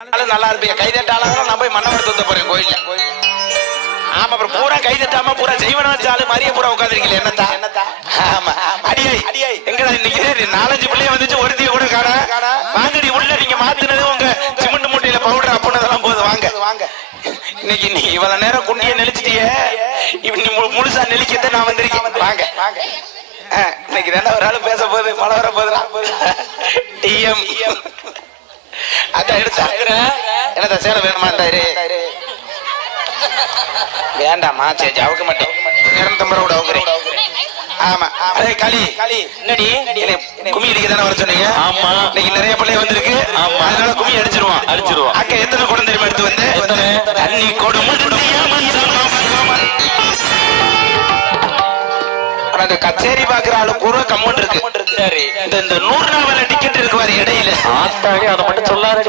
நல்லா இருப்பீங்க. கை தட்டாலும் நான் போய் மண்ணவரை தூத்த போறேன் கோயில்ல. ஆமா, அப்புறம் பூரா கை தட்டாம பூரா ஜெய்வன வச்சாலும் மாதிரியே பூரா உட்காந்துருக்கீங்க. என்னத்தா? ஆமா, அடியை எங்கடா இன்னைக்கு 4-5 பிள்ளைய வந்துச்சு, ஒருத்திய கூட காணா. வாங்கடி உள்ள, நீங்க மாத்தினது உங்க சிமெண்ட் மூட்டையில பவுடர் அப்புனதெல்லாம் போதும். வாங்க இன்னைக்கு நீ இவ்வளவு நேரம் குண்டிய நெளிச்சிட்டிய, நீ முழுசா நெளிக்கத்தான் நான் வந்திருக்கேன். வாங்க இன்னைக்கு தானே ஒரு ஆள் பேச போகுது, மழை வர போகுது. டிஎம் அதான் எடுத்து என்னதா சேலை வேணுமா? இருந்தாரு வேண்டாமா? சரி, அவுக்க மாட்டேன். 250 ரூபா அவுக்குறேன். ஆமா, அதே களி என்னடி கும்மி அடிக்க தானே வர சொன்னீங்க? ஆமா, இன்னைக்கு நிறைய பிள்ளைய வந்திருக்கு. ஆமா, அதனால கும்மி அடிச்சிருவோம். அக்கா எத்தனை குடம் தெரியுமா எடுத்து வந்து? தண்ணி குடம் அந்த கச்சேரி பாக்குற ஆளு பூரா கம்மன் இருக்கு. சரி, இந்த 100 நாள் டிக்கெட் இருக்கு இடையில. அதை மட்டும் சொல்லாரு.